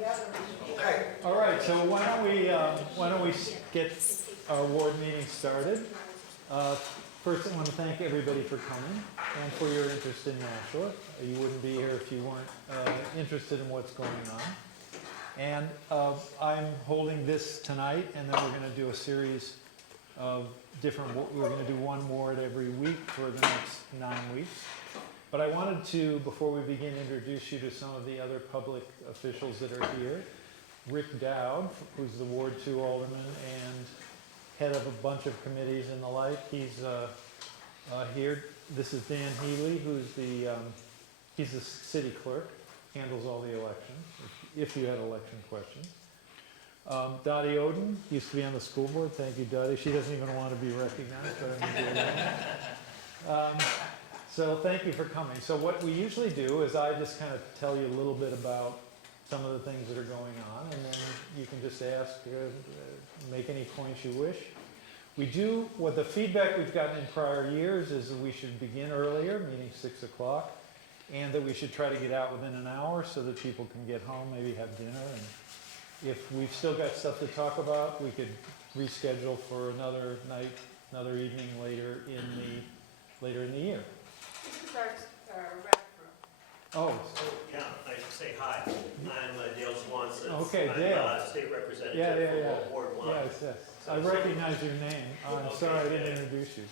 Okay. All right, so why don't we get our ward meeting started? First, I want to thank everybody for coming and for your interest in Nashua. You wouldn't be here if you weren't interested in what's going on. And I'm holding this tonight, and then we're going to do a series of different. We're going to do one ward every week for the next 9 weeks. But I wanted to, before we begin, introduce you to some of the other public officials that are here. Rick Dowd, who's the Ward 2 Alderman and head of a bunch of committees and the like. He's here. This is Dan Healy, who's he's the city clerk, handles all the elections, if you had election questions. Dottie Oden used to be on the school board. Thank you, Dottie. She doesn't even want to be recognized, but I'm going to do that. So thank you for coming. So what we usually do is I just kind of tell you a little bit about some of the things that are going on, and then you can just ask, make any points you wish. We do, what the feedback we've gotten in prior years is that we should begin earlier, meaning 6 o'clock, and that we should try to get out within an hour so that people can get home, maybe have dinner. And if we've still got stuff to talk about, we could reschedule for another night, another evening later in the year. This is our rep room. Oh, Yeah, I should say hi. I'm Dale Swanson. Okay, I'm Dale. State Representative Yeah. for Ward 1. yes, yes. I recognize your name. I'm Okay, sorry I didn't good. introduce you.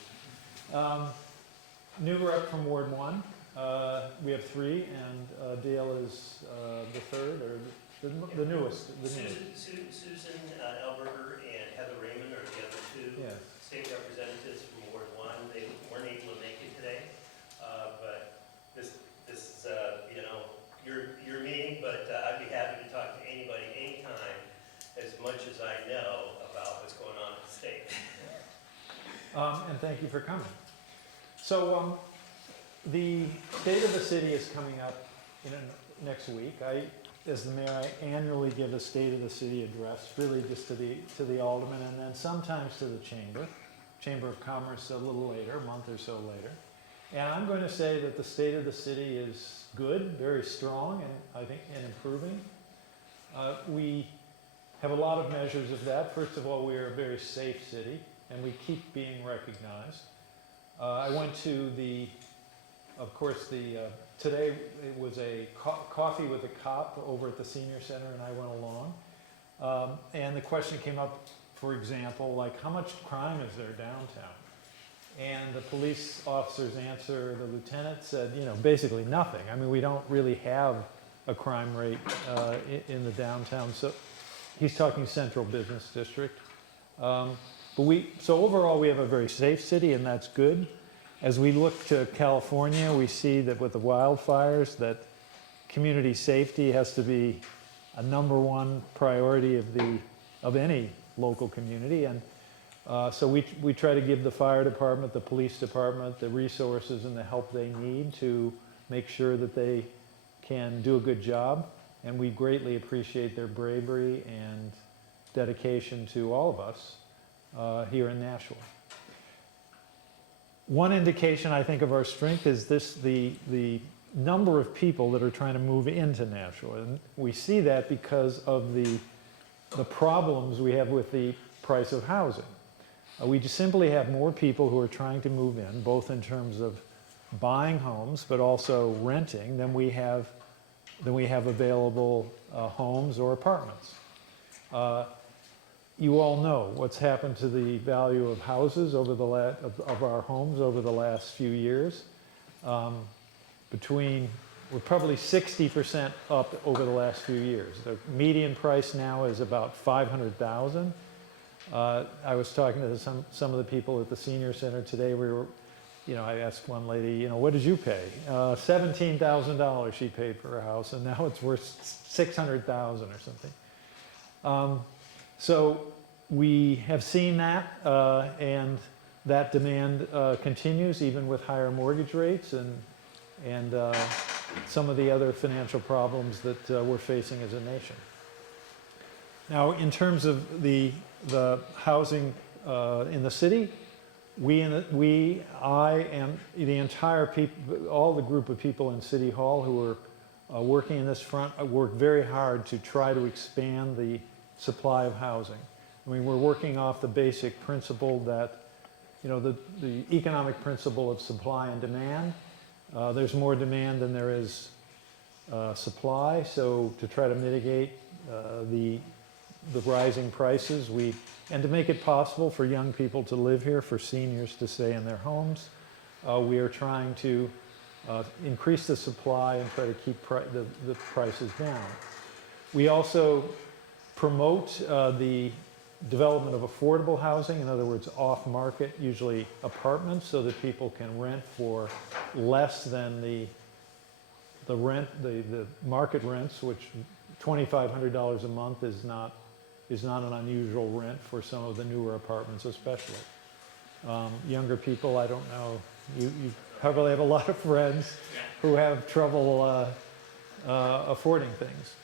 New rep from Ward 1. We have 3, and Dale is the third, or the newest. Susan Elberger and Heather Raymond are the other 2 Yeah. state representatives from Ward 1. They weren't able to make it today, but this is, your meeting, but I'd be happy to talk to anybody anytime, as much as I know about what's going on in the state. And thank you for coming. So the State of the City is coming up next week. As the mayor, I annually give a State of the City address, really just to the aldermen, and then sometimes to the Chamber of Commerce a little later, a month or so later. And I'm going to say that the state of the city is good, very strong, and I think and improving. We have a lot of measures of that. First of all, we are a very safe city, and we keep being recognized. I went to today it was a coffee with a cop over at the senior center, and I went along. And the question came up, for example, like how much crime is there downtown? And the police officer's answer, the lieutenant said, basically nothing. I mean, we don't really have a crime rate in the downtown. So he's talking central business district. So overall, we have a very safe city, and that's good. As we look to California, we see that with the wildfires, that community safety has to be a #1 priority of any local community. And so we try to give the fire department, the police department, the resources and the help they need to make sure that they can do a good job. And we greatly appreciate their bravery and dedication to all of us here in Nashua. One indication, I think, of our strength is the number of people that are trying to move into Nashua. And we see that because of the problems we have with the price of housing. We just simply have more people who are trying to move in, both in terms of buying homes, but also renting, than we have available homes or apartments. You all know what's happened to the value of houses of our homes over the last few years. We're probably 60% up over the last few years. The median price now is about $500,000. I was talking to some of the people at the senior center today. I asked one lady, what did you pay? $17,000 she paid for her house, and now it's worth $600,000 or something. So we have seen that, and that demand continues even with higher mortgage rates and some of the other financial problems that we're facing as a nation. Now, in terms of the housing in the city, I and the entire all the group of people in City Hall who are working in this front, work very hard to try to expand the supply of housing. I mean, we're working off the basic principle that, you know, the economic principle of supply and demand. There's more demand than there is supply, so to try to mitigate the rising prices, and to make it possible for young people to live here, for seniors to stay in their homes, we are trying to increase the supply and try to keep the prices down. We also promote the development of affordable housing, in other words, off-market, usually apartments, so that people can rent for less than the market rents, which $2,500 a month is not an unusual rent for some of the newer apartments especially. Younger people, I don't know, you probably have a lot of friends who have trouble affording things.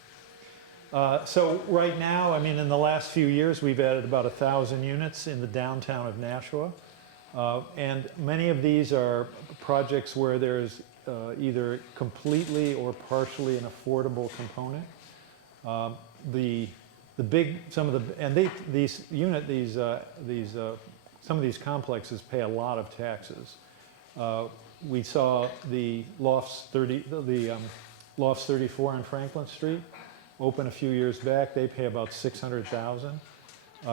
So right now, I mean, in the last few years, we've added about 1,000 units in the downtown of Nashua. And many of these are projects where there's either completely or partially an affordable component. Some of these complexes pay a lot of taxes. We saw the Lofts 34 on Franklin Street open a few years back. They pay about $600,000.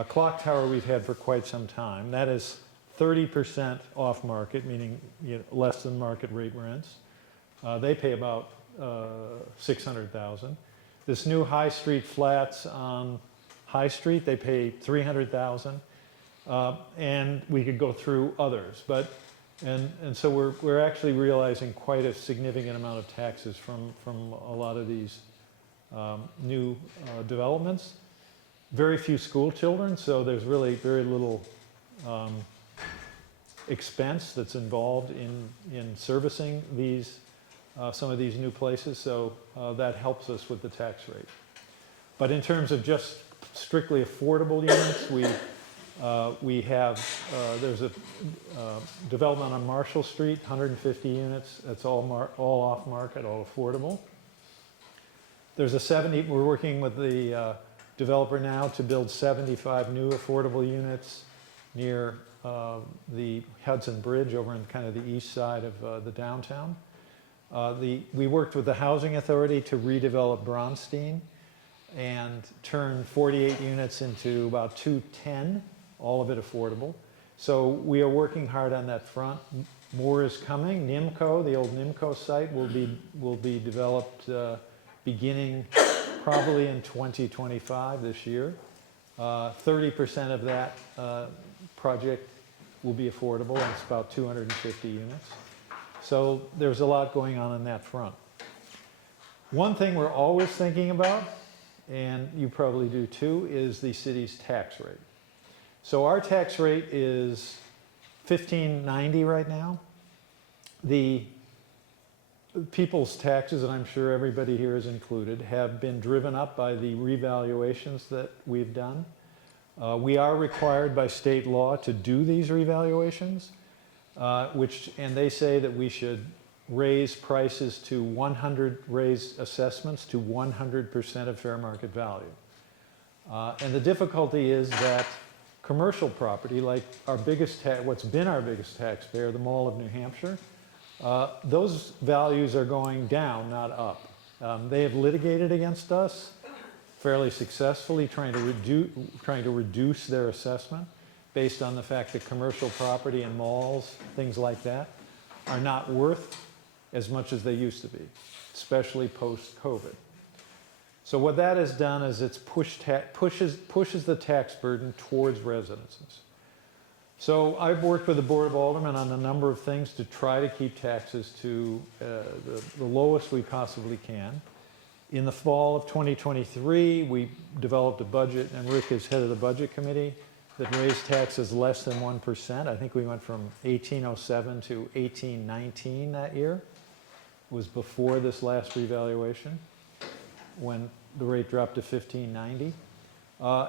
Clock Tower we've had for quite some time. That is 30% off market, meaning, you know, less than market rate rents. They pay about $600,000. This new High Street Flats on High Street, they pay $300,000. And we could go through others, and so we're actually realizing quite a significant amount of taxes from a lot of these new developments. Very few school children, so there's really very little expense that's involved in servicing these some of these new places, so that helps us with the tax rate. But in terms of just strictly affordable units, we have, there's a development on Marshall Street, 150 units. That's all off market, all affordable. There's we're working with the developer now to build 75 new affordable units near the Hudson Bridge over in kind of the east side of the downtown. We worked with the Housing Authority to redevelop Bronstein and turn 48 units into about 210, all of it affordable. So we are working hard on that front. More is coming. NIMCO, the old NIMCO site, will be developed beginning probably in 2025, this year. 30% of that project will be affordable, and it's about 250 units. So there's a lot going on that front. One thing we're always thinking about, and you probably do too, is the city's tax rate. So our tax rate is $15.90 right now. The people's taxes, and I'm sure everybody here is included, have been driven up by the revaluations that we've done. We are required by state law to do these revaluations, and they say that we should raise prices to raise assessments to 100% of fair market value. And the difficulty is that commercial property, like what's been our biggest taxpayer, the Mall of New Hampshire, those values are going down, not up. They have litigated against us fairly successfully, trying to reduce their assessment based on the fact that commercial property and malls, things like that, are not worth as much as they used to be, especially post-COVID. So what that has done is it's pushes the tax burden towards residences. So I've worked with the Board of Aldermen on a number of things to try to keep taxes to the lowest we possibly can. In the fall of 2023, we developed a budget, and Rick is head of the budget committee, that raised taxes less than 1%. I think we went from 1807 to 1819 that year. It was before this last revaluation, when the rate dropped to 1590.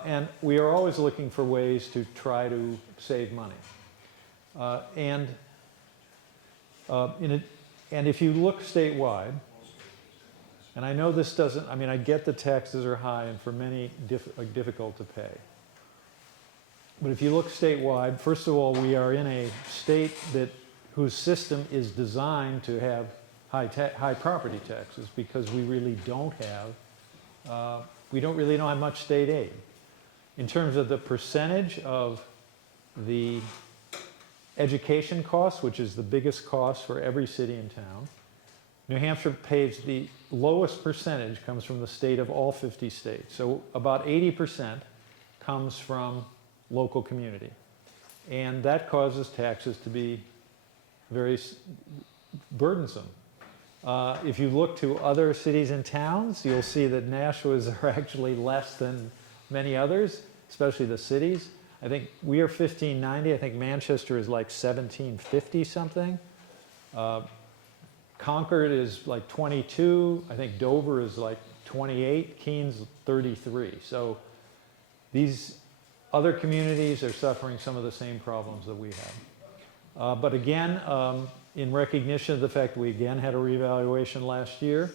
And we are always looking for ways to try to save money. And if you look statewide, And I know this doesn't, I mean, I get the taxes are high and for many difficult to pay. But if you look statewide, first of all, we are in a state whose system is designed to have high property taxes because we really don't have much state aid. In terms of the percentage of the education costs, which is the biggest cost for every city and town, New Hampshire pays the lowest percentage comes from the state of all 50 states. So about 80% comes from local community. And that causes taxes to be very burdensome. If you look to other cities and towns, you'll see that Nashua's are actually less than many others, especially the cities. I think we are 1590. I think Manchester is like 1750 something. Concord is like 22. I think Dover is like 28. Keens 33. So these other communities are suffering some of the same problems that we have. But again, in recognition of the fact that we again had a reevaluation last year,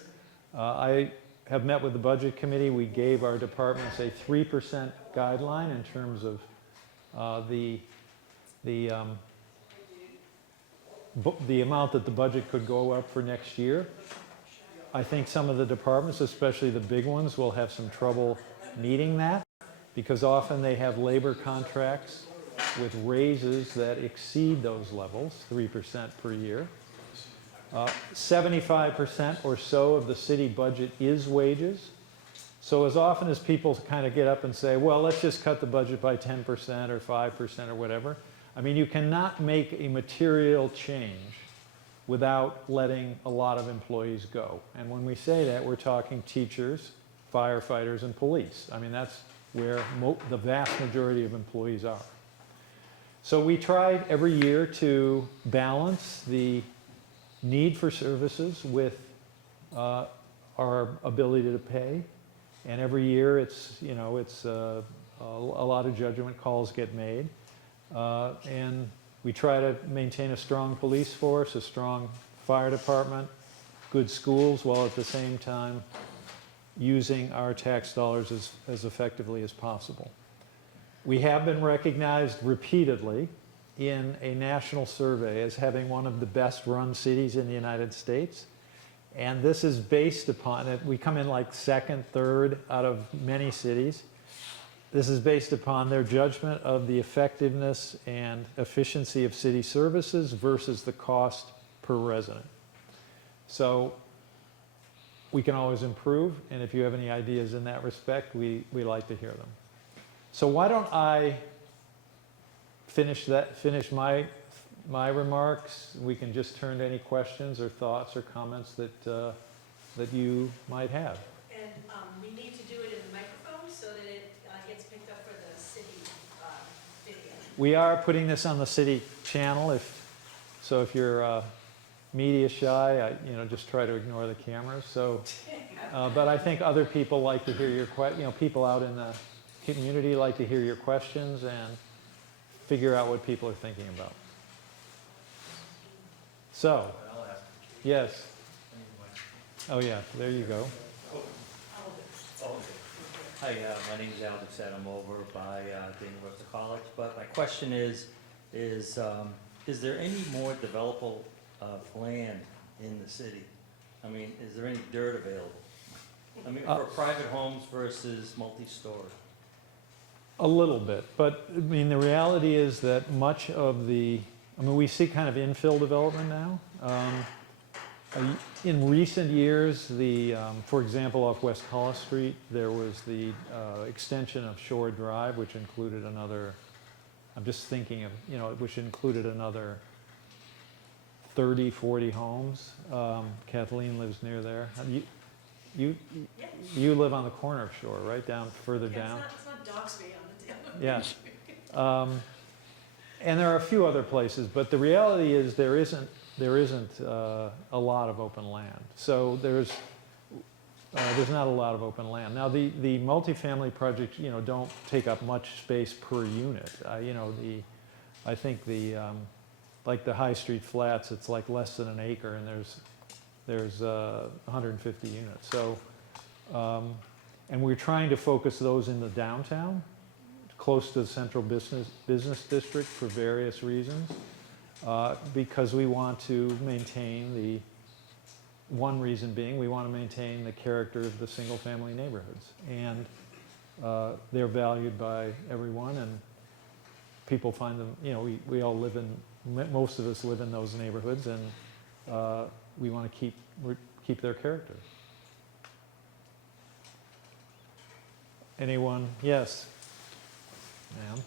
I have met with the budget committee. We gave our departments a 3% guideline in terms of the amount that the budget could go up for next year. I think some of the departments, especially the big ones, will have some trouble meeting that because often they have labor contracts with raises that exceed those levels, 3% per year. 75% or so of the city budget is wages. So as often as people kind of get up and say, well, let's just cut the budget by 10% or 5% or whatever, I mean, you cannot make a material change without letting a lot of employees go. And when we say that, we're talking teachers, firefighters, and police. I mean, that's where the vast majority of employees are. So we try every year to balance the need for services with our ability to pay. And every year it's a lot of judgment calls get made. And we try to maintain a strong police force, a strong fire department, good schools, while at the same time using our tax dollars as effectively as possible. We have been recognized repeatedly in a national survey as having one of the best run cities in the United States. And this is based upon it. We come in like second, third out of many cities. This is based upon their judgment of the effectiveness and efficiency of city services versus the cost per resident. So we can always improve, and if you have any ideas in that respect, we like to hear them. So why don't I finish my remarks. We can just turn to any questions or thoughts or comments that you might have. And we need to do it in the microphone so that it gets picked up for the city video. We are putting this on the city channel. If you're media shy, just try to ignore the cameras. So, but I think other people like to hear your people out in the community like to hear your questions and figure out what people are thinking about. So, yes. Oh yeah, there you go. Hi, my name is Alex. I'm over by the University College. But my question is there any more developable land in the city? I mean, is there any dirt available? I mean, for private homes versus multi-story? A little bit, but I mean, the reality is that much of we see kind of infill development now. In recent years, for example, off West Hollis Street, there was the extension of Shore Drive, which included another, I'm just thinking of, which included another 30, 40 homes. Kathleen lives near there. You live on the corner of Shore, right? Further down. It's not Doxby on the deal. Yeah. And there are a few other places, but the reality is there isn't a lot of open land. So there's not a lot of open land. Now the multifamily projects, don't take up much space per unit. I think like the High Street Flats, it's like less than an acre, and there's There's 150 units. So, and we're trying to focus those in the downtown, close to the central business district for various reasons, because we want to maintain the, one reason being, we want to maintain the character of the single-family neighborhoods. And they're valued by everyone, and people find them, you know, we all live in, most of us live in those neighborhoods, and we want to keep their character. Anyone? Yes. Ma'am?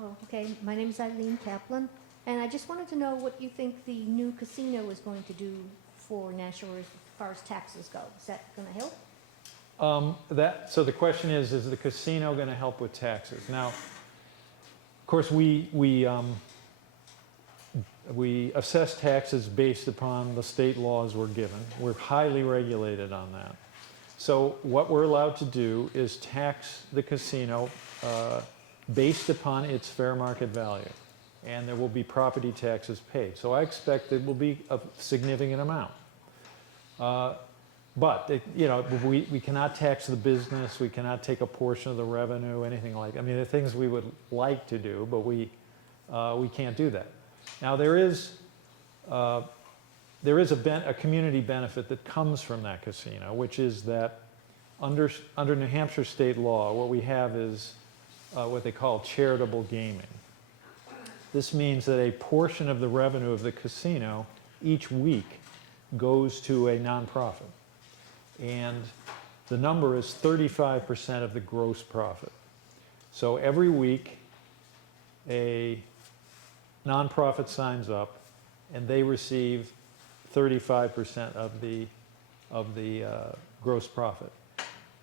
Oh, okay. My name is Eileen Kaplan, and I just wanted to know what you think the new casino is going to do for Nashua as far as taxes go. Is that going to help? So the question is the casino going to help with taxes? Now, of course, we assess taxes based upon the state laws we're given. We're highly regulated on that. So what we're allowed to do is tax the casino based upon its fair market value. And there will be property taxes paid. So I expect it will be a significant amount. But you know, we cannot tax the business, we cannot take a portion of the revenue, anything like, I mean, the things we would like to do, but we can't do that. Now there is a community benefit that comes from that casino, which is that under New Hampshire state law, what we have is what they call charitable gaming. This means that a portion of the revenue of the casino each week goes to a nonprofit. And the number is 35% of the gross profit. So every week, a nonprofit signs up, and they receive 35% of the gross profit.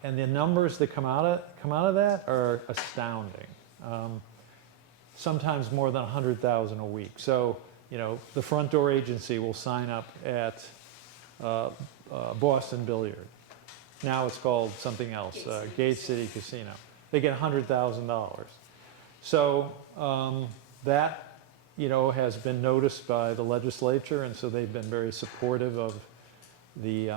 And the numbers that come out of that are astounding. Sometimes more than 100,000 a week. So, you know, the Front Door Agency will sign up at Boston Billiard. Now it's called something else, Gate City Casino. They get $100,000. So that, you know, has been noticed by the legislature, and so they've been very supportive of the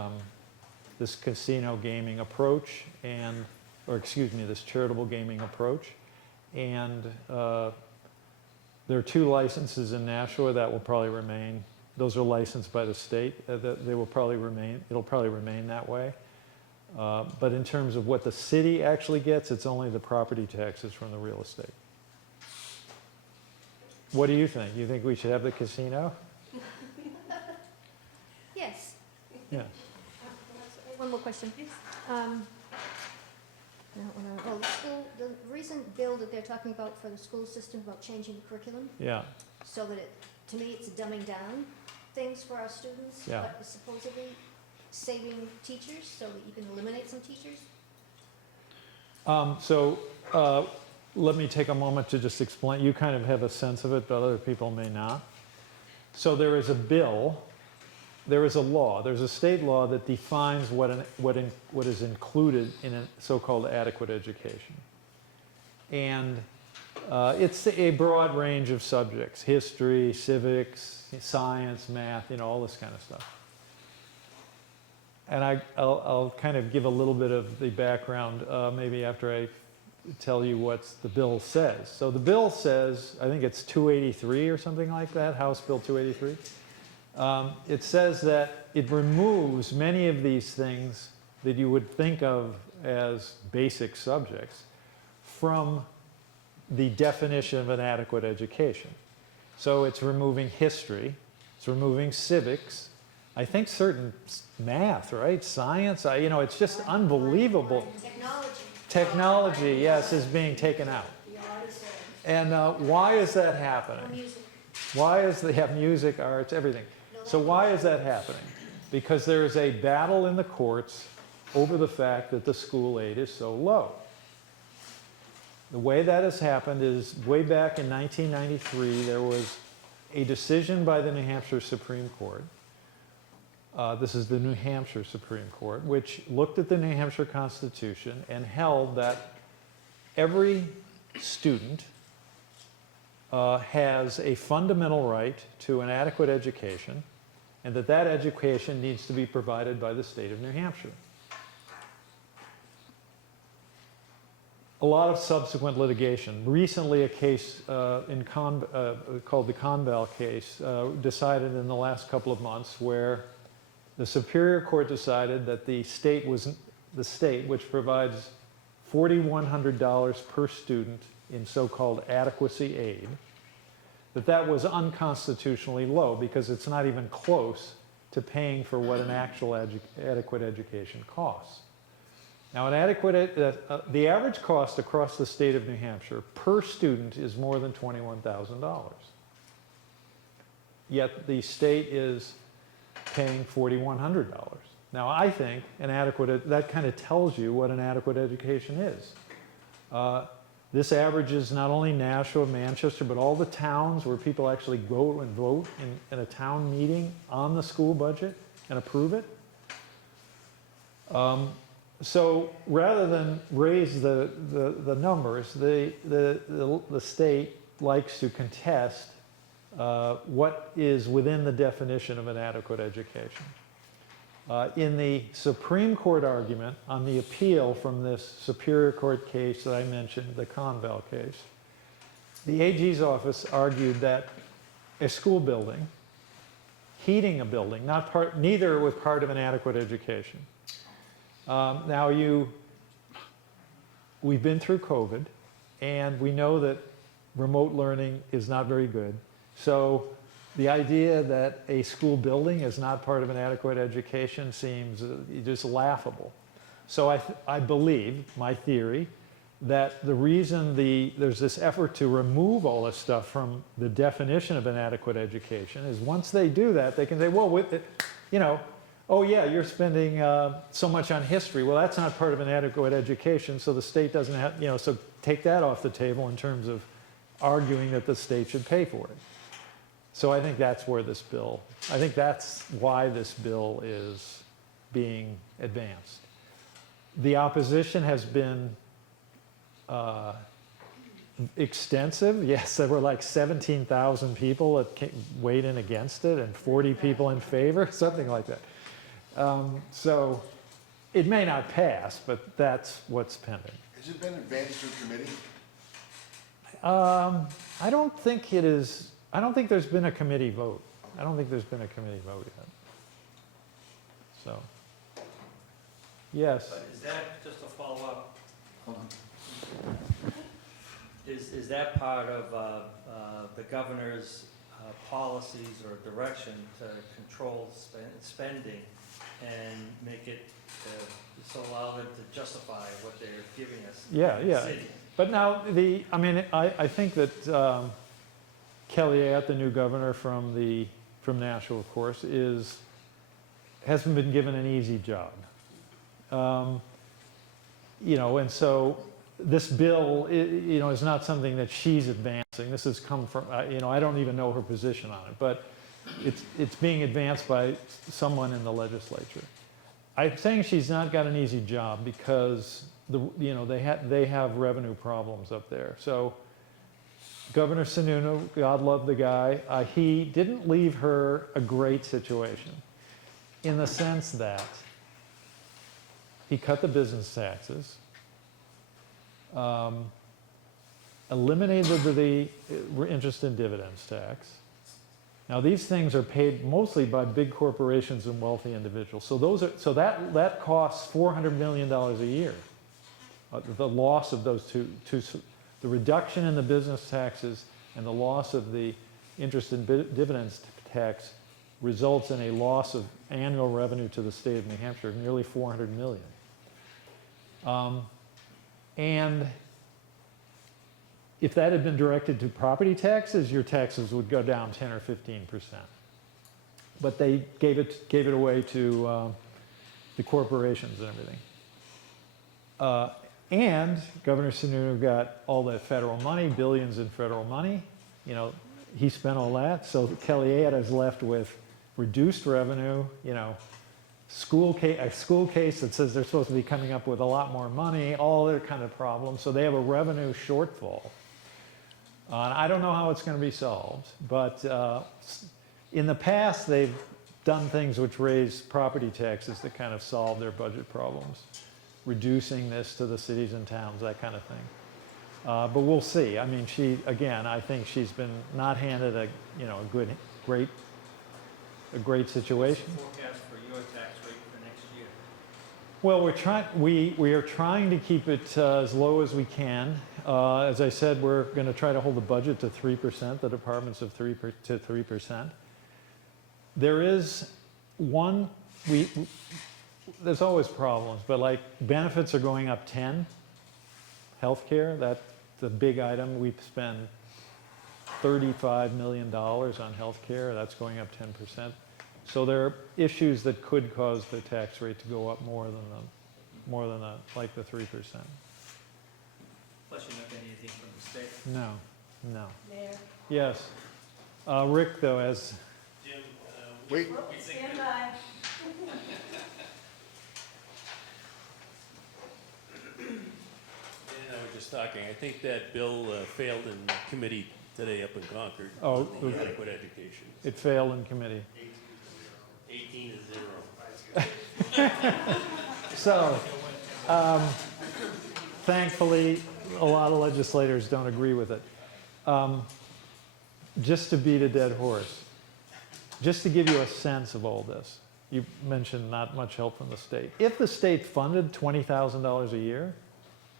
this casino gaming approach, and, or excuse me, this charitable gaming approach. And there are 2 licenses in Nashua that will probably remain. Those are licensed by the state. They will probably remain. It'll probably remain that way. But in terms of what the city actually gets, it's only the property taxes from the real estate. What do you think? You think we should have the casino? Yes. Yeah. One more question. The recent bill that they're talking about for the school system about changing the curriculum, Yeah. so that to me, it's dumbing down things for our students, Yeah. but supposedly saving teachers, so that you can eliminate some teachers. Let me take a moment to just explain. You kind of have a sense of it, but other people may not. So there is a bill, there is a law, there's a state law that defines what is included in a so-called adequate education. And it's a broad range of subjects: history, civics, science, math, you know, all this kind of stuff. And I'll kind of give a little bit of the background maybe after I tell you what the bill says. So the bill says, I think it's 283 or something like that, House Bill 283. It says that it removes many of these things that you would think of as basic subjects from the definition of an adequate education. So it's removing history, it's removing civics, I think certain math, right? Science, you know, it's just unbelievable. Technology, yes, is being taken out. And why is that happening? Why is they have music, arts, everything? So why is that happening? Because there is a battle in the courts over the fact that the school aid is so low. The way that has happened is way back in 1993, there was a decision by the New Hampshire Supreme Court. This is the New Hampshire Supreme Court, which looked at the New Hampshire Constitution and held that every student has a fundamental right to an adequate education, and that education needs to be provided by the state of New Hampshire. A lot of subsequent litigation. Recently, a case called the Conval case decided in the last couple of months, where the Superior Court decided that the state, which provides $4,100 per student in so-called adequacy aid, that was unconstitutionally low because it's not even close to paying for what an actual adequate education costs. Now, the average cost across the state of New Hampshire per student is more than $21,000. Yet the state is paying $4,100. Now, I think that kind of tells you what an adequate education is. This averages not only Nashua, Manchester, but all the towns where people actually go and vote in a town meeting on the school budget and approve it. So rather than raise the numbers, the state likes to contest what is within the definition of an adequate education. In the Supreme Court argument on the appeal from this Superior Court case that I mentioned, the Conval case, the AG's office argued that a school building, heating a building, neither was part of an adequate education. Now we've been through COVID, and we know that remote learning is not very good. So the idea that a school building is not part of an adequate education seems just laughable. So I believe, my theory, that the reason there's this effort to remove all this stuff from the definition of an adequate education is once they do that, they can say, well, oh yeah, you're spending so much on history. Well, that's not part of an adequate education, so the state doesn't have, so take that off the table in terms of arguing that the state should pay for it. So I think that's why this bill is being advanced. The opposition has been extensive. Yes, there were like 17,000 people that weighed in against it and 40 people in favor, something like that. So it may not pass, but that's what's pending. Has it been advanced through committee? I don't think it is. I don't think there's been a committee vote. I don't think there's been a committee vote yet. So, yes. But is that, just to follow up, Hold on. is that part of the governor's policies or direction to control spending and make it, so allow them to justify what they're giving us in the city? But now, I think that Kelly Ayotte, the new governor from Nashua, of course, hasn't been given an easy job. And so this bill, is not something that she's advancing. This has come from, I don't even know her position on it, but it's being advanced by someone in the legislature. I'm saying she's not got an easy job because they have revenue problems up there. So Governor Sununu, God love the guy, he didn't leave her a great situation in the sense that he cut the business taxes, eliminated the interest and dividends tax. Now these things are paid mostly by big corporations and wealthy individuals. So that costs $400 million a year. The loss of those two, the reduction in the business taxes and the loss of the interest and dividends tax results in a loss of annual revenue to the state of New Hampshire of nearly $400 million. And if that had been directed to property taxes, your taxes would go down 10 or 15%. But they gave it away to the corporations and everything. And Governor Sununu got all that federal money, billions in federal money. He spent all that. So Kelly Ayotte is left with reduced revenue, a school case that says they're supposed to be coming up with a lot more money, all their kind of problems. So they have a revenue shortfall. I don't know how it's going to be solved, but in the past they've done things which raise property taxes that kind of solve their budget problems, reducing this to the cities and towns, that kind of thing. But we'll see. I mean, I think she's been not handed a great situation. Forecast for your tax rate for next year? Well, we are trying to keep it as low as we can. As I said, we're going to try to hold the budget to 3%, the departments of 3%. There is there's always problems, but like benefits are going up 10. Healthcare, that's the big item. We spend $35 million on healthcare. That's going up 10%. So there are issues that could cause the tax rate to go up more than like the 3%. Plus you're not getting anything from the state. No. Mayor? Yes. Rick, though, as Jim, Wait, Stand by. And I was just talking, I think that bill failed in committee today up in Concord. Oh, on the adequate education. it failed in committee. 18 to 0. So, thankfully, a lot of legislators don't agree with it. Just to beat a dead horse, just to give you a sense of all this, you mentioned not much help from the state. If the state funded $20,000 a year,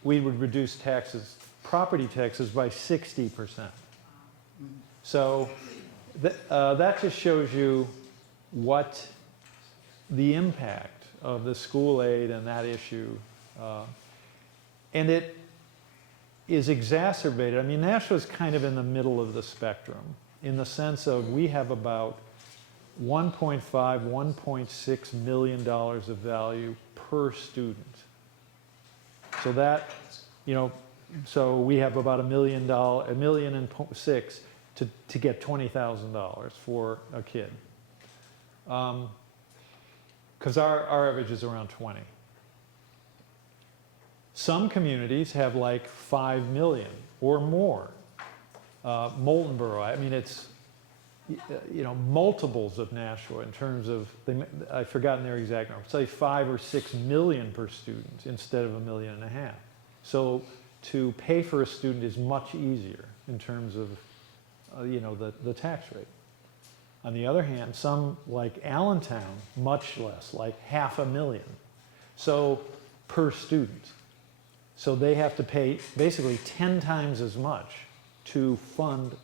we would reduce taxes, property taxes, by 60%. So that just shows you what the impact of the school aid and that issue, and it is exacerbated. I mean, Nashua's kind of in the middle of the spectrum in the sense of we have about $1.5, $1.6 million of value per student. So that, so we have about $1 million and $6 to get $20,000 for a kid. Because our average is around 20. Some communities have like 5 million or more. Moltenboro, I mean, it's, multiples of Nashua in terms of, I've forgotten their exact number, say 5 or 6 million per student instead of 1.5 million. So to pay for a student is much easier in terms of, the tax rate. On the other hand, some like Allentown, much less, like $500,000. So per student. So they have to pay basically 10 times as much to fund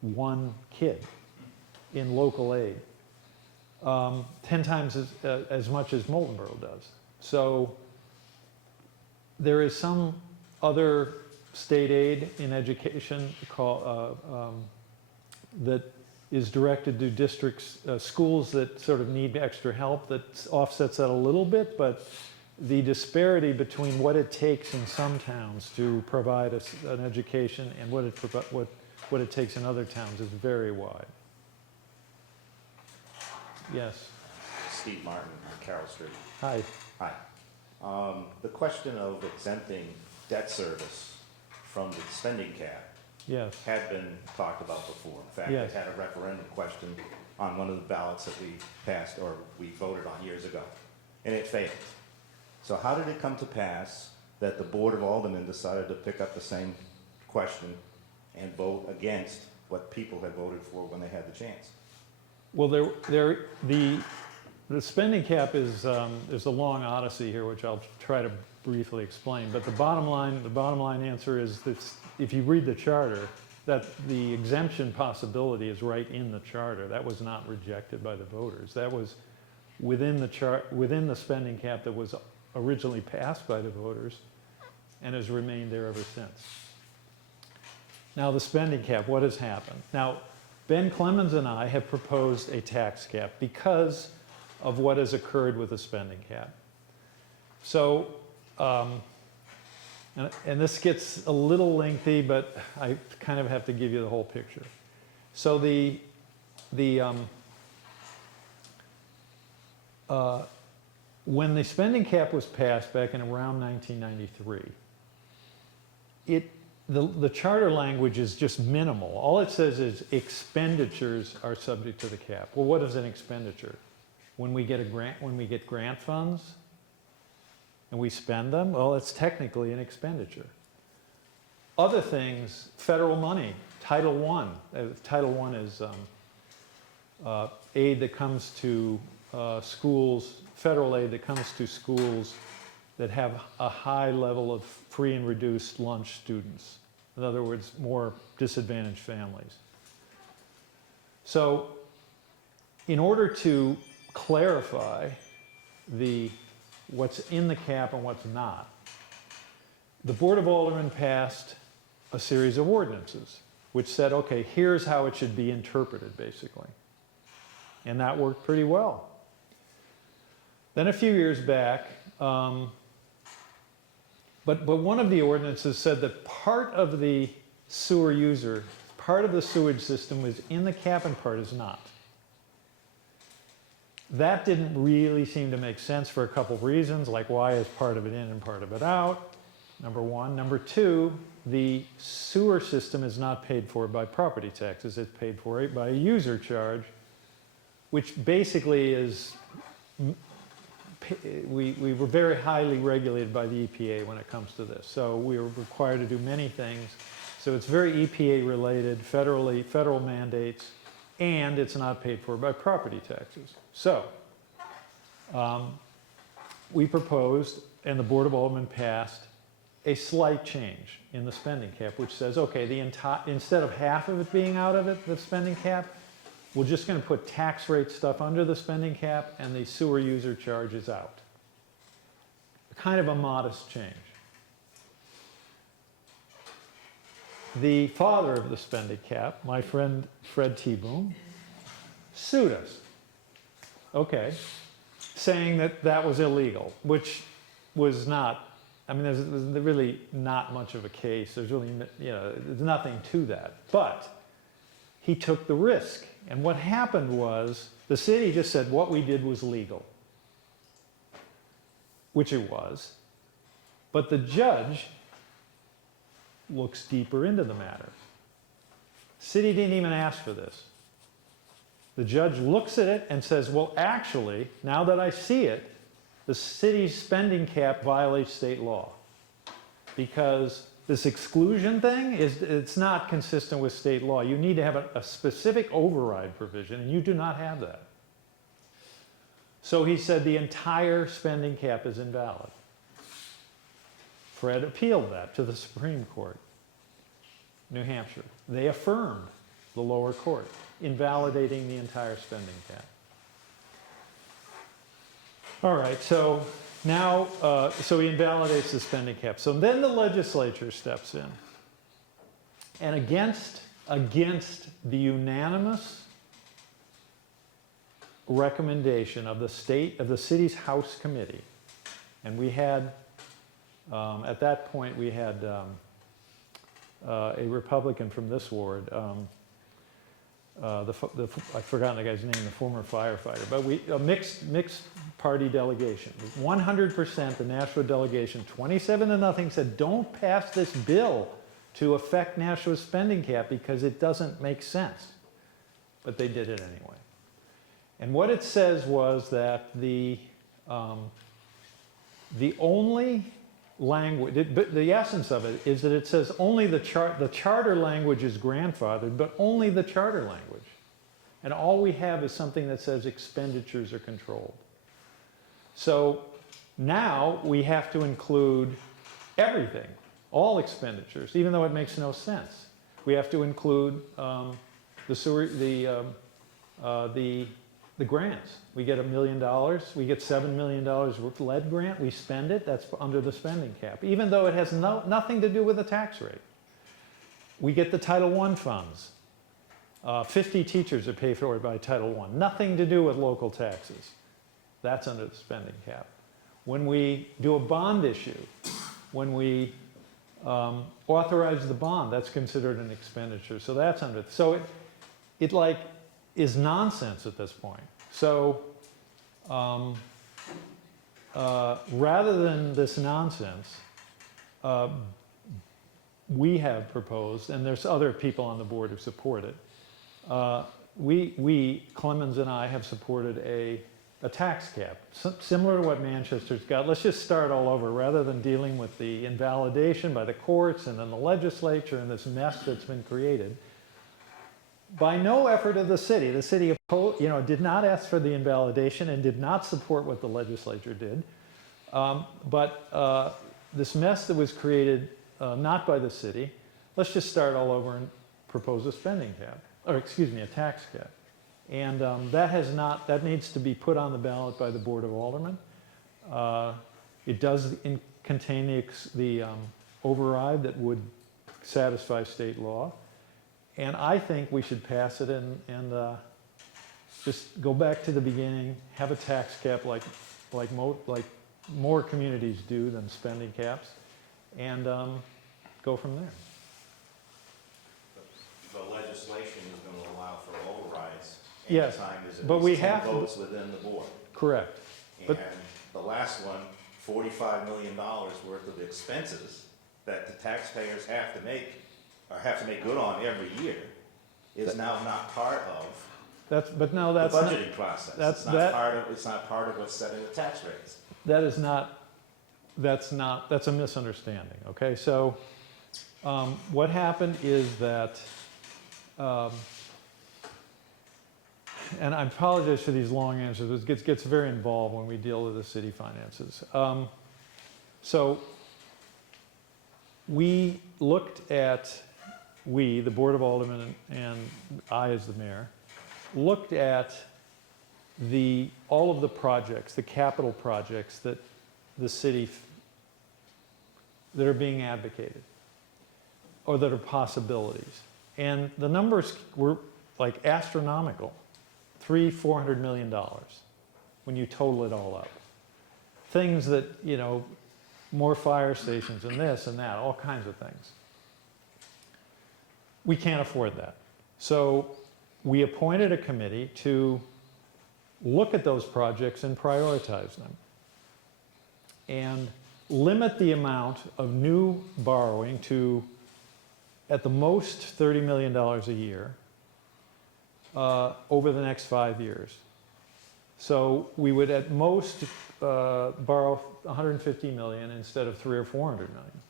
one kid in local aid. 10 times as much as Moltenboro does. So there is some other state aid in education that is directed to districts, schools that sort of need extra help that offsets that a little bit, but the disparity between what it takes in some towns to provide an education and what it takes in other towns is very wide. Yes. Steve Martin, Carroll Street. Hi. Hi. The question of exempting debt service from the spending cap Yes. had been talked about before. In fact, Yes. they had a referendum question on one of the ballots that we passed or we voted on years ago, and it failed. So how did it come to pass that the Board of Aldermen decided to pick up the same question and vote against what people had voted for when they had the chance? Well, the spending cap is there's a long odyssey here, which I'll try to briefly explain. But the bottom line answer is that if you read the charter, that the exemption possibility is right in the charter. That was not rejected by the voters. That was within the spending cap that was originally passed by the voters, and has remained there ever since. Now the spending cap, what has happened? Now, Ben Clemens and I have proposed a tax cap because of what has occurred with the spending cap. So, and this gets a little lengthy, but I kind of have to give you the whole picture. So when the spending cap was passed back in around 1993, the charter language is just minimal. All it says is expenditures are subject to the cap. Well, what is an expenditure? when we get a grant, when we get grant funds and we spend them, well, it's technically an expenditure. Other things, federal money, Title I. Title I is aid that comes to schools, federal aid that comes to schools that have a high level of free and reduced lunch students. In other words, more disadvantaged families. So, in order to clarify what's in the cap and what's not, the Board of Aldermen passed a series of ordinances which said, okay, here's how it should be interpreted, basically. And that worked pretty well. Then a few years back, but one of the ordinances said that part of the sewer user, part of the sewage system was in the cap and part is not. That didn't really seem to make sense for a couple of reasons, like why is part of it in and part of it out, number one. Number two, the sewer system is not paid for by property taxes, it's paid for by a user charge, which basically is, we were very highly regulated by the EPA when it comes to this. So we were required to do many things. So it's very EPA related, federal mandates, and it's not paid for by property taxes. So we proposed, and the Board of Aldermen passed, a slight change in the spending cap, which says, okay, instead of half of it being out of it, the spending cap, we're just going to put tax rate stuff under the spending cap and the sewer user charges out. Kind of a modest change. The father of the spending cap, my friend Fred T-Boom, sued us. Okay, saying that that was illegal, which was not, I mean, there's really not much of a case. There's really, there's nothing to that. But he took the risk. And what happened was the city just said what we did was legal, which it was. But the judge looks deeper into the matter. City didn't even ask for this. The judge looks at it and says, well, actually, now that I see it, the city's spending cap violates state law because this exclusion thing it's not consistent with state law. You need to have a specific override provision, and you do not have that. So he said the entire spending cap is invalid. Fred appealed that to the Supreme Court, New Hampshire. They affirmed the lower court, invalidating the entire spending cap. All right, so now, so he invalidates the spending cap. So then the legislature steps in. And against the unanimous recommendation of the city's House Committee, and we had, at that point, we had a Republican from this ward, I've forgotten the guy's name, the former firefighter, but a mixed party delegation. 100%, the Nashua delegation, 27-0, said don't pass this bill to affect Nashua's spending cap because it doesn't make sense. But they did it anyway. And what it says was that the only language, the essence of it is that it says only the charter language is grandfathered, but only the charter language. And all we have is something that says expenditures are controlled. So now we have to include everything, all expenditures, even though it makes no sense. We have to include the grants. We get $1 million, we get $7 million with lead grant, we spend it, that's under the spending cap, even though it has nothing to do with the tax rate. We get the Title I funds. 50 teachers are paid for by Title I, nothing to do with local taxes. That's under the spending cap. When we do a bond issue, when we authorize the bond, that's considered an expenditure, so that's under, so it like is nonsense at this point. So rather than this nonsense, we have proposed, and there's other people on the board who support it, Clemens and I have supported a a tax cap, similar to what Manchester's got. Let's just start all over, rather than dealing with the invalidation by the courts and then the legislature and this mess that's been created. By no effort of the city did not ask for the invalidation and did not support what the legislature did. But this mess that was created not by the city, let's just start all over and propose a spending cap, or excuse me, a tax cap. And that needs to be put on the ballot by the Board of Aldermen. It does contain the override that would satisfy state law. And I think we should pass it and just go back to the beginning, have a tax cap like more communities do than spending caps, and go from there. The legislation is going to allow for overrides Yes, anytime there's but at we least 10 have to- votes within the board. Correct. And But- the last one, $45 million worth of expenses that the taxpayers have to make, or have to make good on every year, is now not part of the That's not, budgeting process. that's- It's not part of what's setting the tax rates. that's a misunderstanding, okay? So what happened is that, and I apologize for these long answers, it gets very involved when we deal with the city finances. So we looked at, the Board of Aldermen and I as the mayor, looked at all of the projects, the capital projects that the city, that are being advocated, or that are possibilities. And the numbers were like astronomical, $400 million when you total it all up. Things that, more fire stations and this and that, all kinds of things. We can't afford that. So we appointed a committee to look at those projects and prioritize them, and limit the amount of new borrowing to, at the most, $30 million a year over the next 5 years. So we would at most borrow $150 million instead of $300 or $400 million.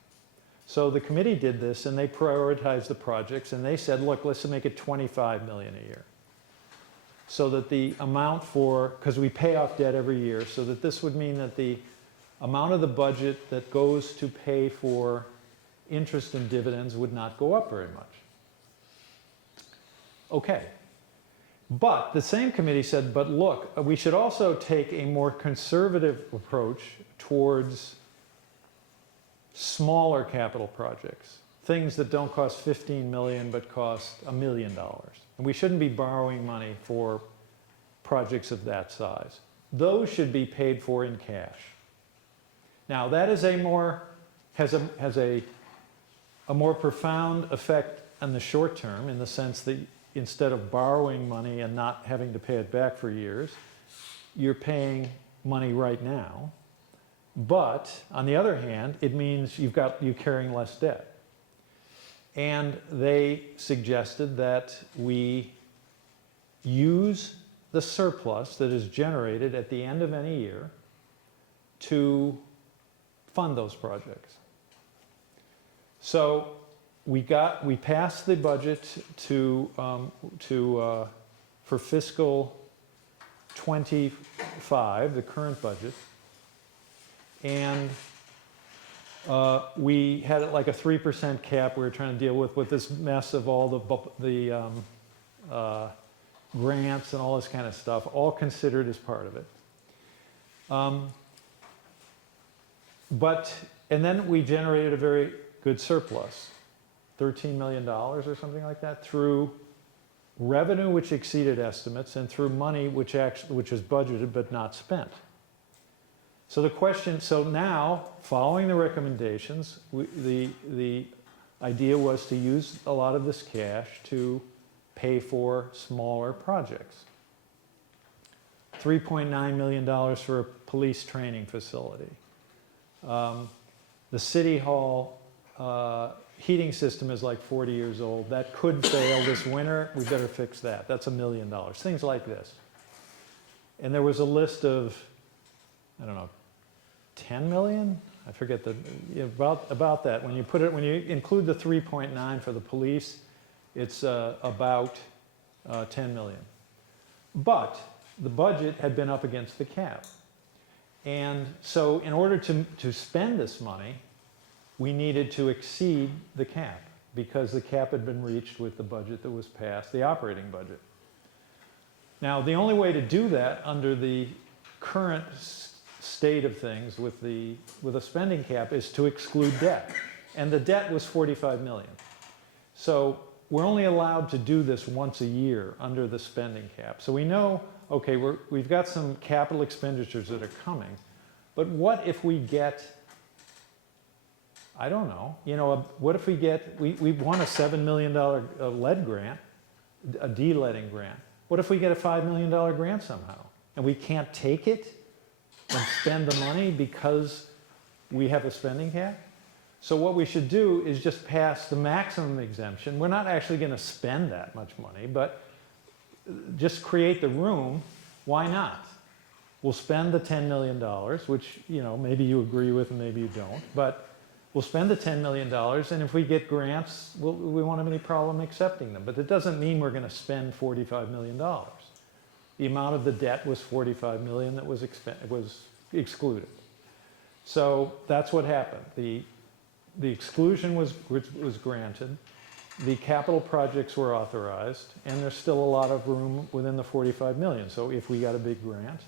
So the committee did this, and they prioritized the projects, and they said, look, let's make it $25 million a year. So that the amount because we pay off debt every year, so that this would mean that the amount of the budget that goes to pay for interest and dividends would not go up very much. Okay. But the same committee said, but look, we should also take a more conservative approach towards smaller capital projects, things that don't cost $15 million but cost $1 million. And we shouldn't be borrowing money for projects of that size. Those should be paid for in cash. Now, that is has a more profound effect in the short term, in the sense that instead of borrowing money and not having to pay it back for years, you're paying money right now. But on the other hand, it means you're carrying less debt. And they suggested that we use the surplus that is generated at the end of any year to fund those projects. So we passed the budget for fiscal 25, the current budget, and we had it like a 3% cap. We were trying to deal with this mess of all the grants and all this kind of stuff, all considered as part of it. And then we generated a very good surplus, $13 million or something like that, through revenue which exceeded estimates and through money which was budgeted but not spent. So now, following the recommendations, the idea was to use a lot of this cash to pay for smaller projects. $3.9 million for a police training facility. The city hall heating system is like 40 years old. That could fail this winter. We better fix that. That's $1 million. Things like this. And there was a list of, I don't know, 10 million? I forget about that. When you include the 3.9 for the police, it's about 10 million. But the budget had been up against the cap. And so in order to spend this money, we needed to exceed the cap because the cap had been reached with the budget that was passed, the operating budget. Now, the only way to do that under the current state of things with a spending cap is to exclude debt. And the debt was 45 million. So we're only allowed to do this once a year under the spending cap. So we know, okay, we've got some capital expenditures that are coming, but what if we get, I don't know, what if we won a $7 million lead grant, a de-leading grant. What if we get a $5 million grant somehow? And we can't take it and spend the money because we have a spending cap? So what we should do is just pass the maximum exemption. We're not actually going to spend that much money, but just create the room. Why not? We'll spend the $10 million, which, maybe you agree with and maybe you don't, but we'll spend the $10 million, and if we get grants, we won't have any problem accepting them. But that doesn't mean we're going to spend $45 million. The amount of the debt was $45 million that was excluded. So that's what happened. The exclusion was granted, the capital projects were authorized, and there's still a lot of room within the 45 million. So if we got a big grant,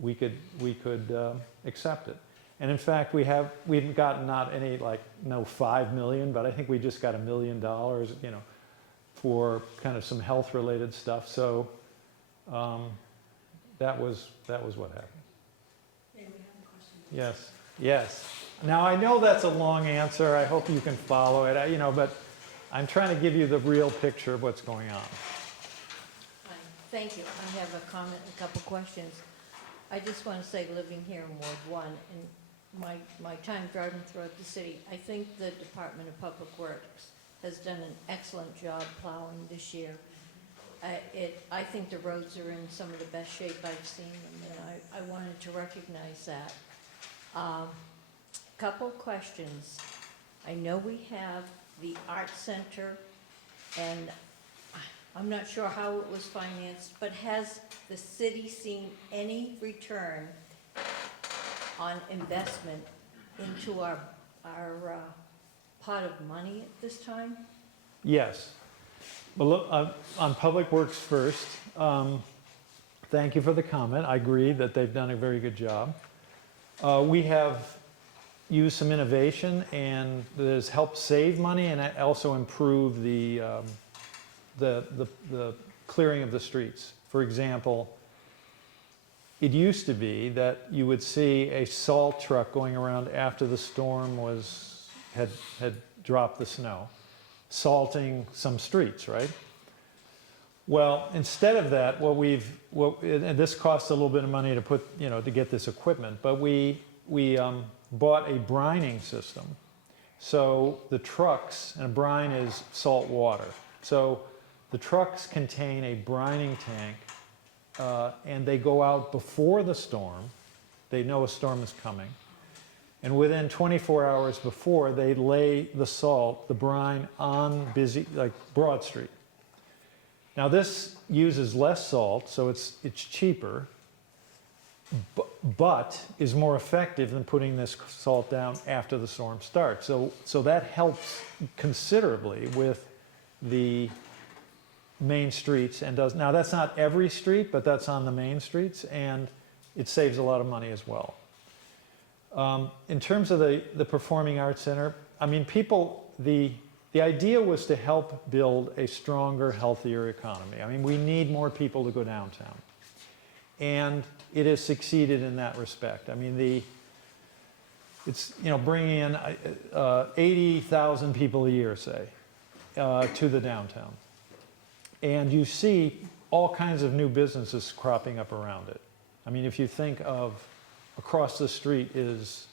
we could accept it. And in fact, we've gotten not any, no 5 million, but I think we just got $1 million, for kind of some health-related stuff. So that was what happened. Maybe we have a question. Yes. Now, I know that's a long answer. I hope you can follow it, but I'm trying to give you the real picture of what's going on. Hi, thank you. I have a comment, a couple questions. I just want to say, living here in Ward 1, and my time driving throughout the city, I think the Department of Public Works has done an excellent job plowing this year. I think the roads are in some of the best shape I've seen them, and I wanted to recognize that. Couple questions. I know we have the art center, and I'm not sure how it was financed, but has the city seen any return on investment into our pot of money at this time? Yes. Well, look, on Public Works first, thank you for the comment. I agree that they've done a very good job. We have used some innovation, and that has helped save money and also improve the clearing of the streets. For example, it used to be that you would see a salt truck going around after the storm had dropped the snow, salting some streets, right? Well, instead of that, and this costs a little bit of money to put, to get this equipment, but we bought a brining system. So the trucks, and a brine is salt water. So the trucks contain a brining tank, and they go out before the storm. They know a storm is coming. And within 24 hours before, they lay the salt, the brine, on Broad Street. Now this uses less salt, so it's cheaper, but is more effective than putting this salt down after the storm starts. So that helps considerably with the main streets, and now that's not every street, but that's on the main streets, and it saves a lot of money as well. In terms of the Performing Arts Center, I mean, the idea was to help build a stronger, healthier economy. I mean, we need more people to go downtown. And it has succeeded in that respect. I mean, it's bringing in 80,000 people a year, say, to the downtown. And you see all kinds of new businesses cropping up around it. I mean, if you think of across the street is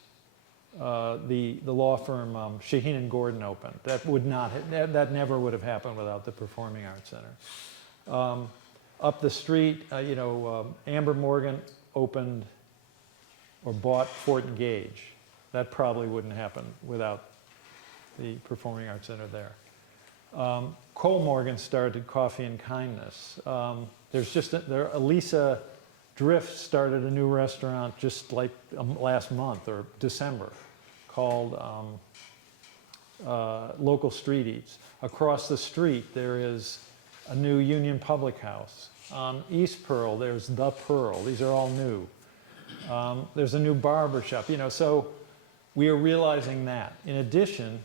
the law firm Shaheen and Gordon opened. That never would have happened without the Performing Arts Center. Up the street, Amber Morgan opened or bought Fort and Gage. That probably wouldn't happen without the Performing Arts Center there. Cole Morgan started Coffee and Kindness. Elisa Drift started a new restaurant just like last month or December called Local Street Eats. Across the street, there is a new Union Public House. On East Pearl, there's The Pearl. These are all new. There's a new barber shop. So we are realizing that. In addition,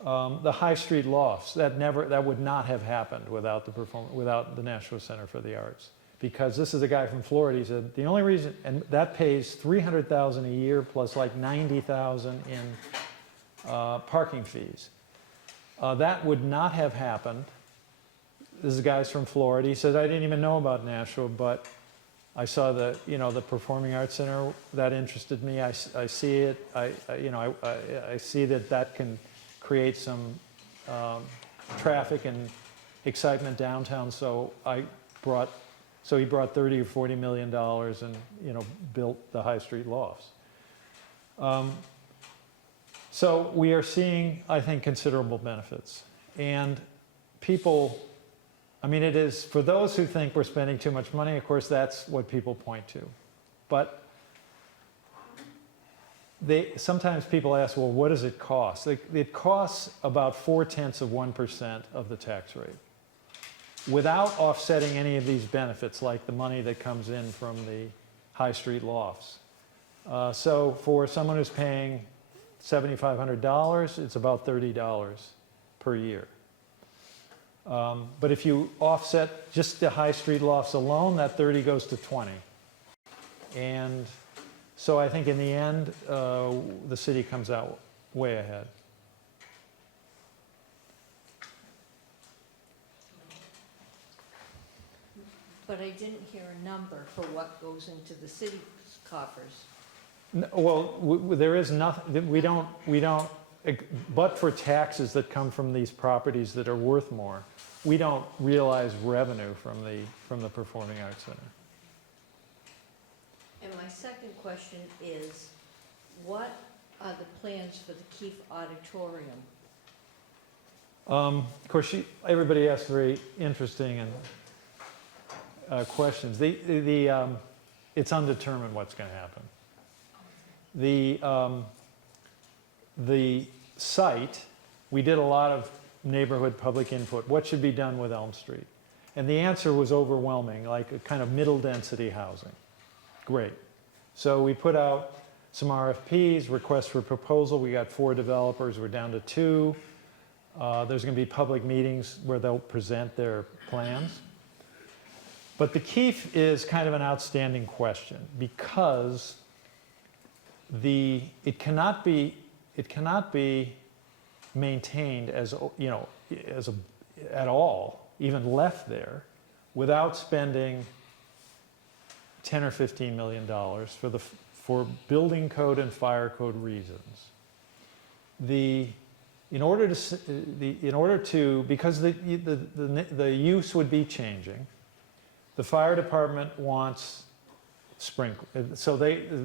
the High Street Lofts, that would not have happened without the Nashua Center for the Arts. Because this is a guy from Florida, he said, the only reason, and that pays $300,000 a year plus like $90,000 in parking fees. That would not have happened. This is a guy's from Florida. He says, I didn't even know about Nashua, but I saw the Performing Arts Center, that interested me. I see it. I see that can create some traffic and excitement downtown. So he brought $30 or $40 million and built the High Street Lofts. So we are seeing, I think, considerable benefits. And people, it is, for those who think we're spending too much money, of course, that's what people point to. But sometimes people ask, well, what does it cost? It costs about 0.4% of the tax rate without offsetting any of these benefits, like the money that comes in from the High Street Lofts. So for someone who's paying $7,500, it's about $30 per year. But if you offset just the High Street Lofts alone, that 30 goes to 20. And so I think in the end, the city comes out way ahead. But I didn't hear a number for what goes into the city's coffers. Well, there is nothing, we don't, but for taxes that come from these properties that are worth more, we don't realize revenue from the Performing Arts Center. And my second question is, what are the plans for the Keefe Auditorium? Of course, everybody asks very interesting and questions. It's undetermined what's going to happen. The site, we did a lot of neighborhood public input. What should be done with Elm Street? And the answer was overwhelming, like a kind of middle density housing. Great. So we put out some RFPs, requests for proposal. We got 4 developers. We're down to 2. There's going to be public meetings where they'll present their plans. But the Keefe is kind of an outstanding question because it cannot be maintained as at all, even left there, without spending $10 or $15 million for building code and fire code reasons. Because the use would be changing, the fire department wants sprinkler. So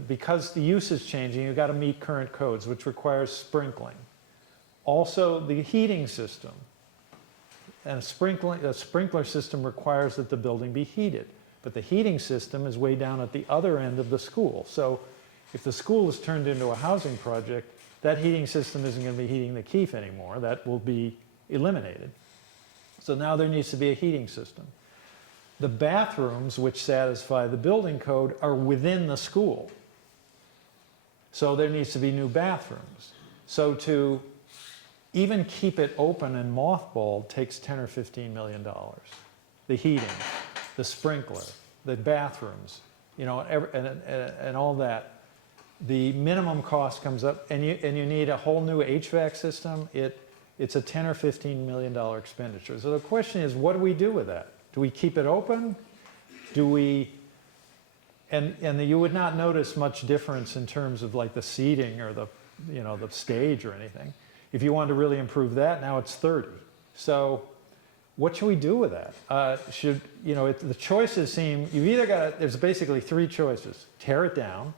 because the use is changing, you've got to meet current codes, which requires sprinkling. Also, the heating system. And a sprinkler system requires that the building be heated. But the heating system is way down at the other end of the school. So if the school is turned into a housing project, that heating system isn't going to be heating the Keefe anymore. That will be eliminated. So now there needs to be a heating system. The bathrooms, which satisfy the building code, are within the school. So there needs to be new bathrooms. So to even keep it open and mothballed takes $10 or $15 million. The heating, the sprinkler, the bathrooms, and all that. The minimum cost comes up, and you need a whole new HVAC system. It's a $10 or $15 million expenditure. So the question is, what do we do with that? Do we keep it open? Do we, and you would not notice much difference in terms of like the seating or the stage or anything. If you want to really improve that, now it's 30. So what should we do with that? The choices seem, you've either got, there's basically three choices. Tear it down,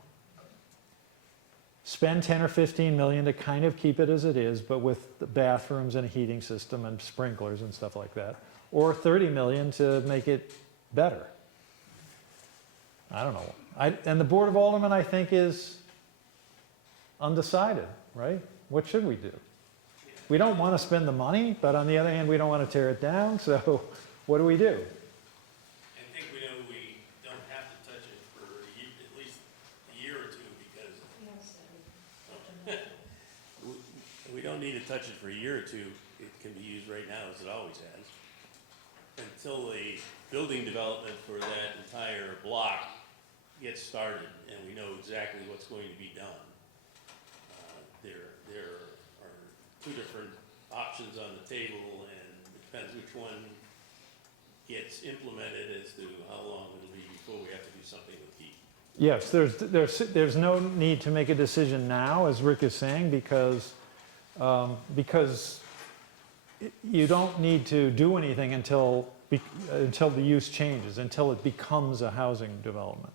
spend 10 or 15 million to kind of keep it as it is, but with the bathrooms and a heating system and sprinklers and stuff like that, or 30 million to make it better. I don't know. And the Board of Aldermen, I think, is undecided, right? What should we do? We don't want to spend the money, but on the other hand, we don't want to tear it down, so what do we do? I think we know we don't have to touch it for at least a year or two because we don't need to touch it for a year or two. It can be used right now as it always has. Until the building development for that entire block gets started and we know exactly what's going to be done. There are two different options on the table, and it depends which one gets implemented as to how long it'll be before we have to do something with heat. Yes, there's no need to make a decision now, as Rick is saying, because you don't need to do anything until the use changes, until it becomes a housing development.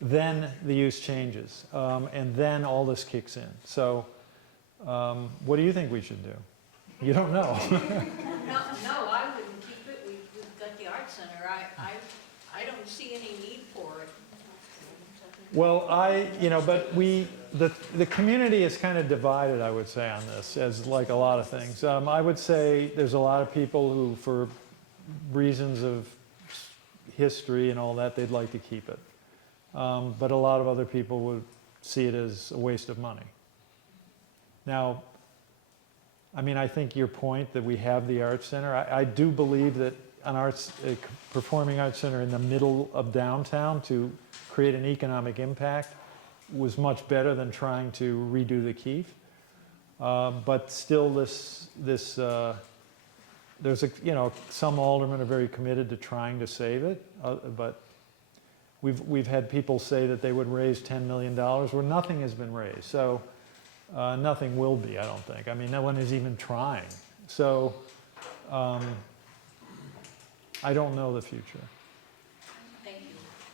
Then the use changes, and then all this kicks in. So what do you think we should do? You don't know. No, I wouldn't keep it. We've got the art center. I don't see any need for it. Well, but the community is kind of divided, I would say, on this, as like a lot of things. I would say there's a lot of people who, for reasons of history and all that, they'd like to keep it. But a lot of other people would see it as a waste of money. Now, I mean, I think your point that we have the Arts Center, I do believe that a performing arts center in the middle of downtown to create an economic impact was much better than trying to redo the Keefe. But still, there's some aldermen are very committed to trying to save it, but we've had people say that they would raise $10 million where nothing has been raised. So nothing will be, I don't think. I mean, no one is even trying. So I don't know the future. Thank you.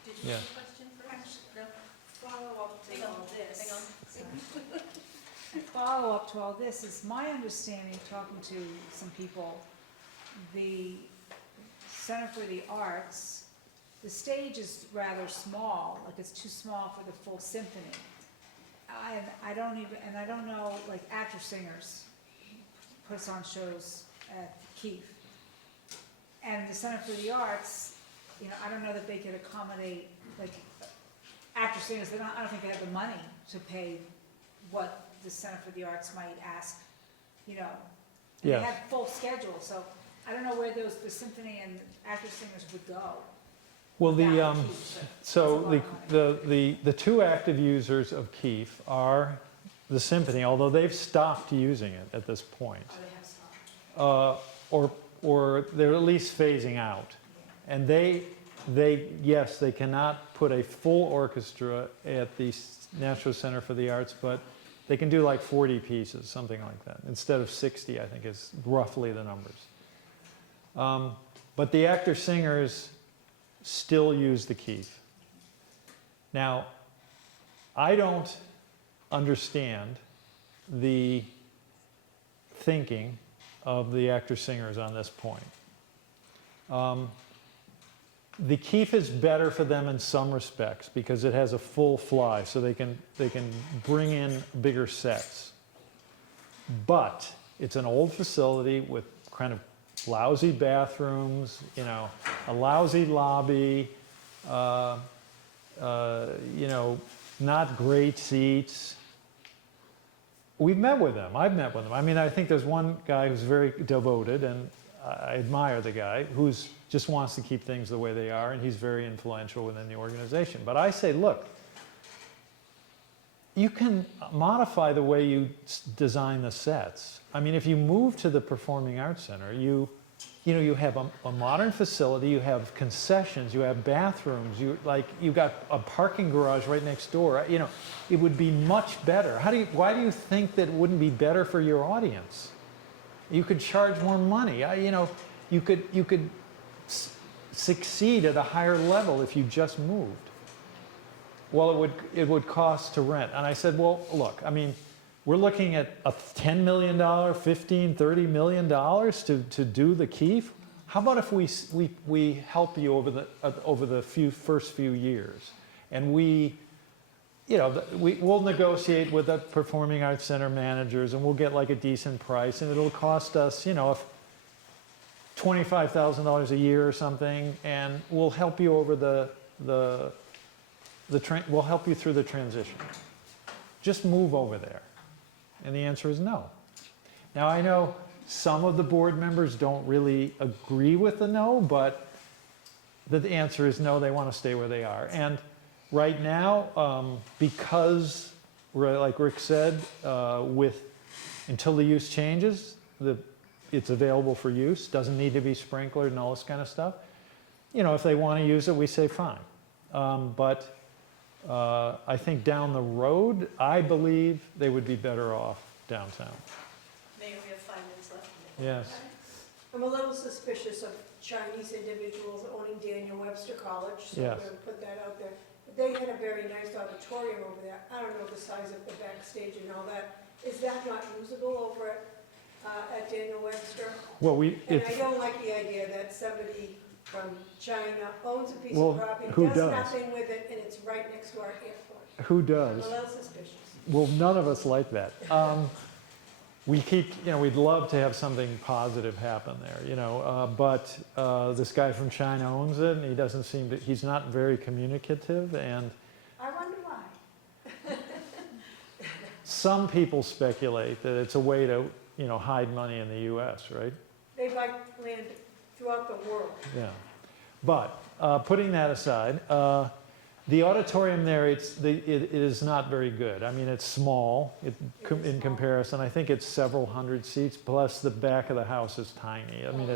Did you Yeah. have a question first? No? Follow up Hang to on, all this. hang on. Follow up to all this is my understanding, talking to some people, the Center for the Arts, the stage is rather small, like it's too small for the full symphony. I don't know, like actor singers puts on shows at Keefe. And the Center for the Arts, I don't know that they could accommodate, like, actor singers. I don't think they have the money to pay what the Center for the Arts might ask, And they Yes. have full schedule, so I don't know where the symphony and actor singers would go. Well, without Keefe, but it's a so lot of money. the two active users of Keefe are the symphony, although they've stopped using it at this point. Oh, they have some. Or they're at least phasing out. And they cannot put a full orchestra at the National Center for the Arts, but they can do like 40 pieces, something like that, instead of 60, I think is roughly the numbers. But the actor-singers still use the Keefe. Now, I don't understand the thinking of the actor-singers on this point. The Keefe is better for them in some respects because it has a full fly, so they can bring in bigger sets. But it's an old facility with kind of lousy bathrooms, a lousy lobby, not great seats. We've met with them. I've met with them. I mean, I think there's one guy who's very devoted, and I admire the guy, who's just wants to keep things the way they are, and he's very influential within the organization. But I say, look, you can modify the way you design the sets. I mean, if you move to the Performing Arts Center, you have a modern facility, you have concessions, you have bathrooms, you've got a parking garage right next door. It would be much better. Why do you think that it wouldn't be better for your audience? You could charge more money. you could succeed at a higher level if you just moved. Well, it would cost to rent. And I said, well, look, I mean, we're looking at a $10 million, $15, $30 million to do the Keefe. How about if we help you over the first few years, and we'll negotiate with the Performing Arts Center managers, and we'll get like a decent price, and it'll cost us, if $25,000 a year or something, and we'll help you over we'll help you through the transition. Just move over there. And the answer is no. Now, I know some of the board members don't really agree with the no, but the answer is no, they want to stay where they are. And right now, because, like Rick said, until the use changes, it's available for use, doesn't need to be sprinklered and all this kind of stuff. If they want to use it, we say fine. But I think down the road, I believe they would be better off downtown. Mayor, we have 5 minutes left. Yes. I'm a little suspicious of Chinese individuals owning Daniel Webster College, so I'm Yes. going to put that out there. But they had a very nice auditorium over there. I don't know the size of the backstage and all that. Is that not usable over at Daniel Webster? Well, And I don't like the idea that somebody from China owns a piece Well, of property, who does does? nothing with it, and it's right next to our airport. who I'm does? a little suspicious. Well, none of us like that. We'd love to have something positive happen there, but this guy from China owns it, and he doesn't seem to, he's not very communicative, and I wonder why. some people speculate that it's a way to, hide money in the US, right? They buy land throughout the world. Yeah. But putting that aside, the auditorium there, it is not very good. I mean, it's small in comparison. I think it's several hundred seats, plus the back of the house is tiny. I mean,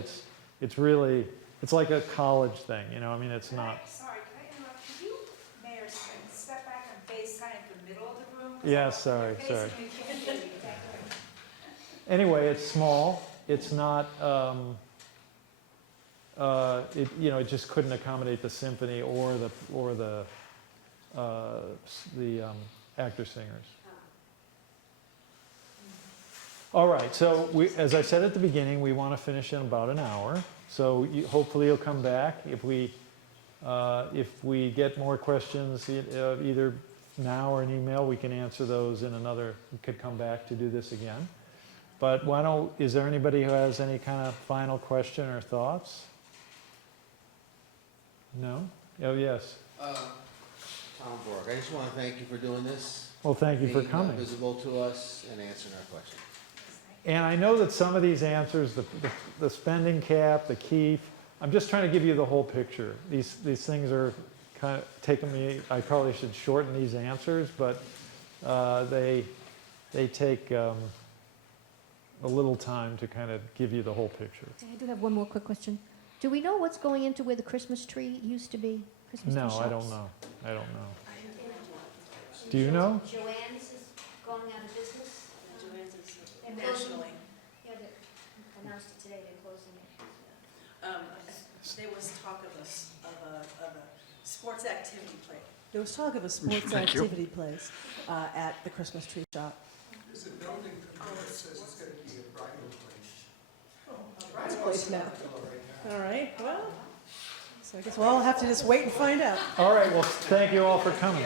it's really, it's like a college thing, I mean, it's not. Sorry, can I interrupt? Could you, Mayor, step back and face kind of the middle of the room? Yeah, sorry. You can't hear you. Anyway, it's small. It's not, it just couldn't accommodate the symphony or the actor singers. All right, so as I said at the beginning, we want to finish in about an hour. So hopefully you'll come back. If we get more questions, either now or an email, we can answer those in another, we could come back to do this again. But is there anybody who has any kind of final question or thoughts? No? Oh, yes. Tom Borg, I just want to thank you for doing this. Well, thank you for Being coming. visible to us and answering our questions. And I know that some of these answers, the spending cap, the Keefe, I'm just trying to give you the whole picture. These things are kind of taking me, I probably should shorten these answers, but they take a little time to kind of give you the whole picture. I do have one more quick question. Do we know what's going into where the Christmas tree used to be? Christmas tree No, I shops? don't know. I don't know. Do you know? Joanne's is going out of business. Joanne's is They're closing- nationally. Yeah, they announced it today, they're closing it. There was talk of a sports activity place. There was talk of a sports activity place at the Christmas tree shop. There's a building that says it's going to be a bridal place. It's place now. All right, well, so I guess we'll all have to just wait and find out. All right, well, thank you all for coming.